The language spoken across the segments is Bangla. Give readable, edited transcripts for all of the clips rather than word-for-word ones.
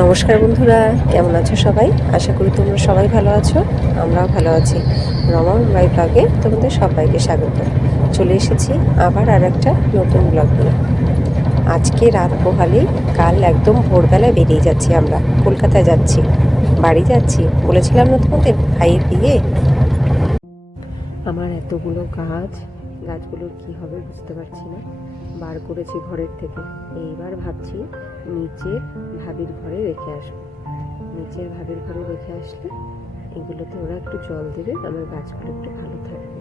নমস্কার বন্ধুরা, কেমন আছো সবাই? আশা করি তোমরা সবাই ভালো আছো। আমরাও ভালো আছি। রমা মুম্বাই ব্লগে তোমাদের সবাইকে স্বাগত। চলে এসেছি আবার আর একটা নতুন ব্লগ নিয়ে। আজকে রাত পোহালেই কাল একদম ভোরবেলায় বেরিয়ে যাচ্ছি আমরা। কলকাতায় যাচ্ছি, বাড়ি যাচ্ছি। বলেছিলাম না তোমাদের ভাইয়ের বিয়ে। আমার এতগুলো গাছগুলোর কি হবে বুঝতে পারছি না। বার করেছি ঘরের থেকে। এইবার ভাবছি নিচের ভাবির ঘরে রেখে আসবো। নিচের ভাবির ঘরে রেখে আসলে এগুলোতে ওরা একটু জল দেবে, আমার গাছগুলো একটু ভালো থাকবে।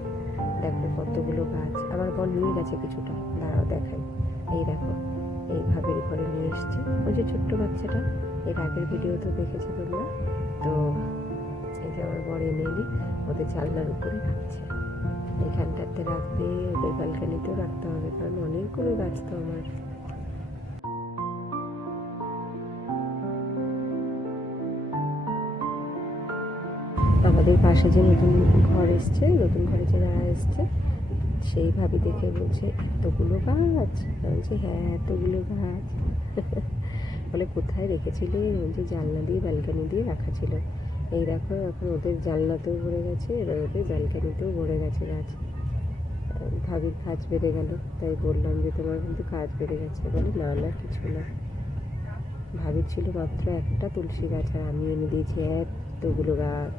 দেখো কতগুলো গাছ আমার বর নিয়ে গেছে কিছুটা, দাঁড়াও দেখাই। এই দেখো, এই ভাবির ঘরে নিয়ে এসছে ওই যে ছোট্ট বাচ্চাটা, এর আগের ভিডিও তো দেখেছো তোমরা। তো এই যে আমার বর এনে ওদের জানলার উপরে রাখছে। এখানটাতে রাখবে, ওদের ব্যালকানিতেও রাখতে হবে, কারণ অনেকগুলো গাছ তো আমার। আমাদের পাশে যে নতুন ঘর এসছে, নতুন ঘরে যে যারা এসছে সেই ভাবি দেখে বলছে এতগুলো গাছ। বলছে হ্যাঁ এতগুলো গাছ। বলে কোথায় রেখেছিলে? বলছে জানলা দিয়ে ব্যালকানি দিয়ে রাখা ছিল। এই দেখো এখন ওদের জানলাতেও ভরে গেছে, এবার ওদের ব্যালকানিতেও ভরে গেছে গাছ। ভাবির কাজ বেড়ে গেল, তাই বললাম যে তোমার কিন্তু কাজ বেড়ে গেছে। বলে না না কিছু না, ভাবির ছিল মাত্র একটা তুলসী গাছ আর আমি এনে দিয়েছি এতগুলো গাছ।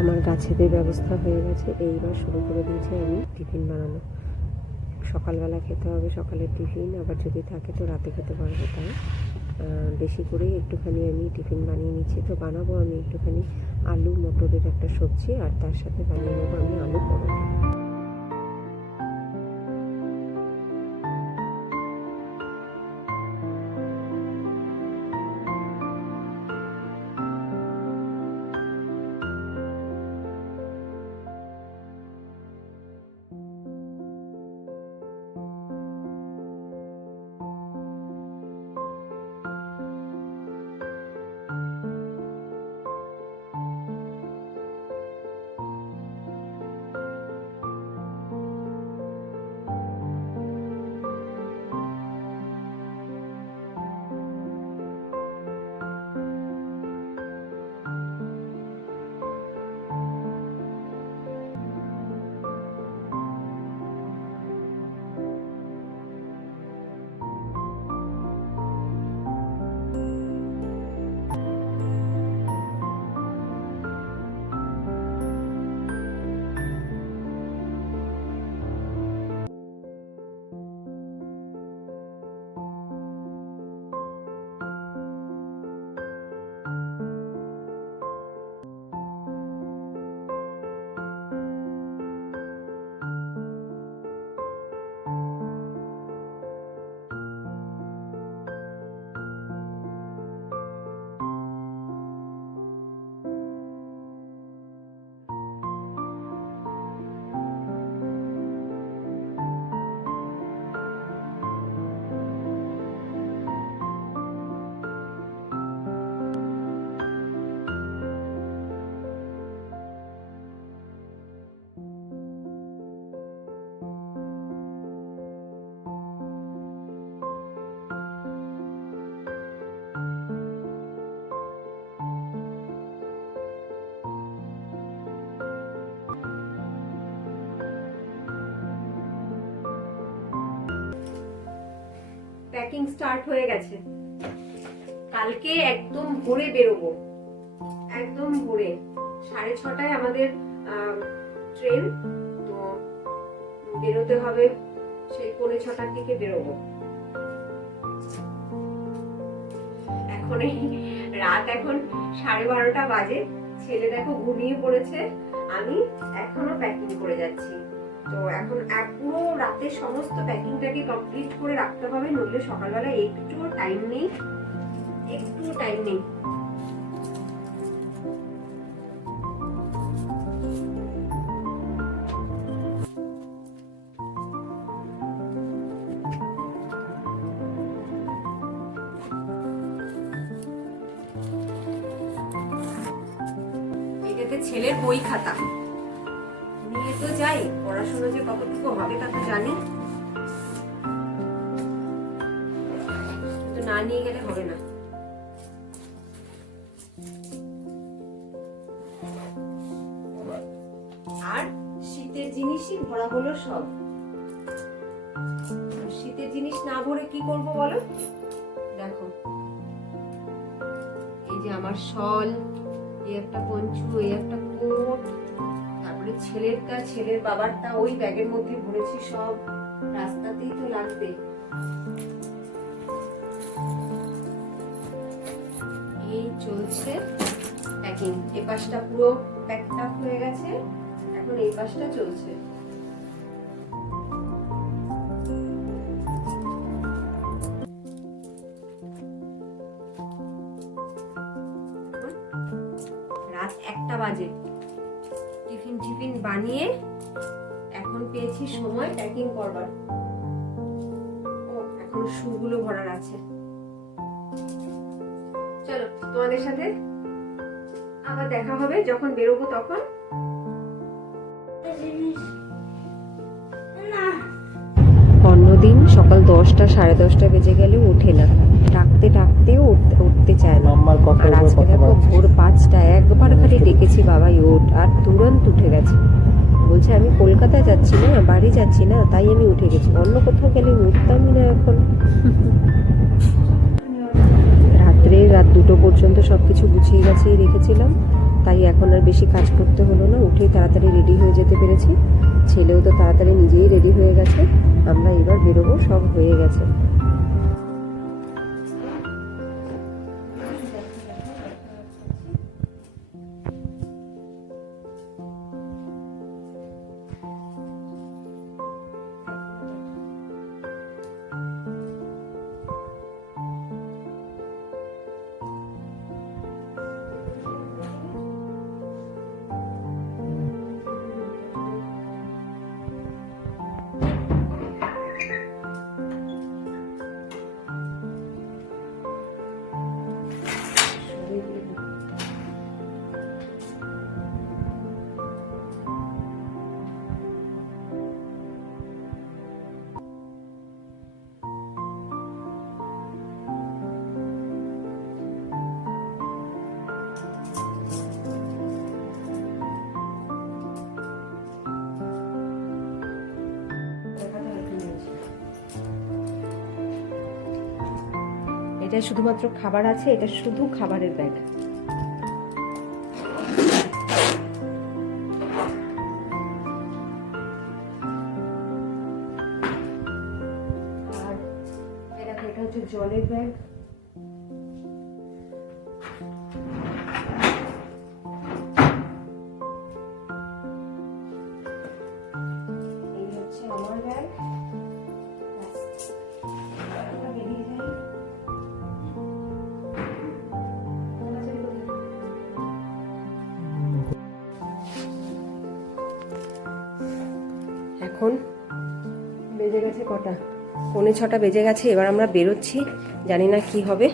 আমার গাছেদের ব্যবস্থা হয়ে গেছে, এইবার শুরু করে দিয়েছি আমি টিফিন বানানো। সকালবেলা খেতে হবে, সকালের টিফিন, আবার যদি থাকে তো রাতে খেতে পারবো। তাই বেশি করেই একটুখানি আমি টিফিন বানিয়ে নিচ্ছি। তো বানাবো আমি একটুখানি আলু মটরের একটা সবজি, আর তার সাথে বানিয়ে নেবো আমি আলু পরোটা। প্যাকিং স্টার্ট হয়ে গেছে। কালকে একদম ভোরে বেরোবো, একদম ভোরে 6:30টায় আমাদের ট্রেন। তো বেরোতে হবে, সেই 6:45টার দিকে বেরোবো। এখন রাত এখন 12:30 বাজে। ছেলে দেখো ঘুমিয়ে পড়েছে, আমি এখনো প্যাকিং করে যাচ্ছি। তো এখন পুরো রাতে সমস্ত প্যাকিংটাকে কমপ্লিট করে রাখতে হবে, নইলে সকালবেলা একটুও টাইম নেই, একটুও টাইম নেই। এটাতে ছেলের বই খাতা নিয়ে তো যাই, পড়াশোনা যে কতটুকু হবে তা তো জানি। না নিয়ে গেলে হবে না। আর শীতের জিনিসই ভরা হলো সব। শীতের জিনিস না ভরে কি করব বলো? দেখো, এই যে আমার শল, এই একটা পঞ্চু, এই একটা কোট, তারপরে ছেলেরটা, ছেলের বাবারটা ওই ব্যাগের মধ্যে ভরেছি সব, রাস্তাতেই তো লাগবে। এই চলছে প্যাকিং। এই পাশটা পুরো প্যাকড আপ হয়ে গেছে, এখন এই পাশটা চলছে। রাত 1টা বাজে, টিফিন বানিয়ে এখন পেয়েছি সময় প্যাকিং করবার। এখন শুগুলো ভরার আছে। চলো, তোমাদের সাথে আবার দেখা হবে যখন বেরোবো তখন। অন্যদিন সকাল 10টা 10:30 বেজে গেলে ওঠে না, ডাকতেও উঠতে চায় না। আর আজকে দেখো ভোর 5টা, একবার খালি ডেকেছি বাবাই ওঠ, আর তুরন্ত উঠে গেছে। বলছে আমি কলকাতায় যাচ্ছি না, বাড়ি যাচ্ছি না, তাই আমি উঠে গেছি, অন্য কোথাও গেলে উঠতামই না এখন। রাত 2টো পর্যন্ত সবকিছু গুছিয়ে গাছিয়ে রেখেছিলাম, তাই এখন আর বেশি কাজ করতে হলো না। উঠেই তাড়াতাড়ি রেডি হয়ে যেতে পেরেছি। ছেলেও তো তাড়াতাড়ি নিজেই রেডি হয়ে গেছে। আমরা এবার বেরোবো, সব হয়ে গেছে। এটা শুধুমাত্র খাবার আছে, এটা শুধু খাবারের ব্যাগ। আর এটা হচ্ছে জলের ব্যাগ। এই হচ্ছে আমার ব্যাগ। এখন বেজে গেছে কটা? 6:45 বেজে গেছে। এবার আমরা বেরোচ্ছি, জানি না কি হবে।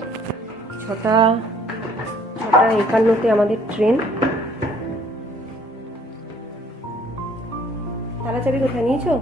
6:51 আমাদের ট্রেন। তাড়াতাড়ি কোথায় নিয়েছো?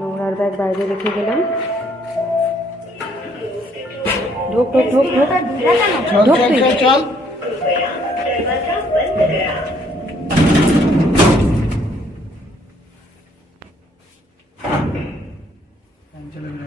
নোংরার ব্যাগ বাইরে রেখে গেলাম। ঢোক ঢোক ঢোক ঢোক ঢোক চল। चलेगा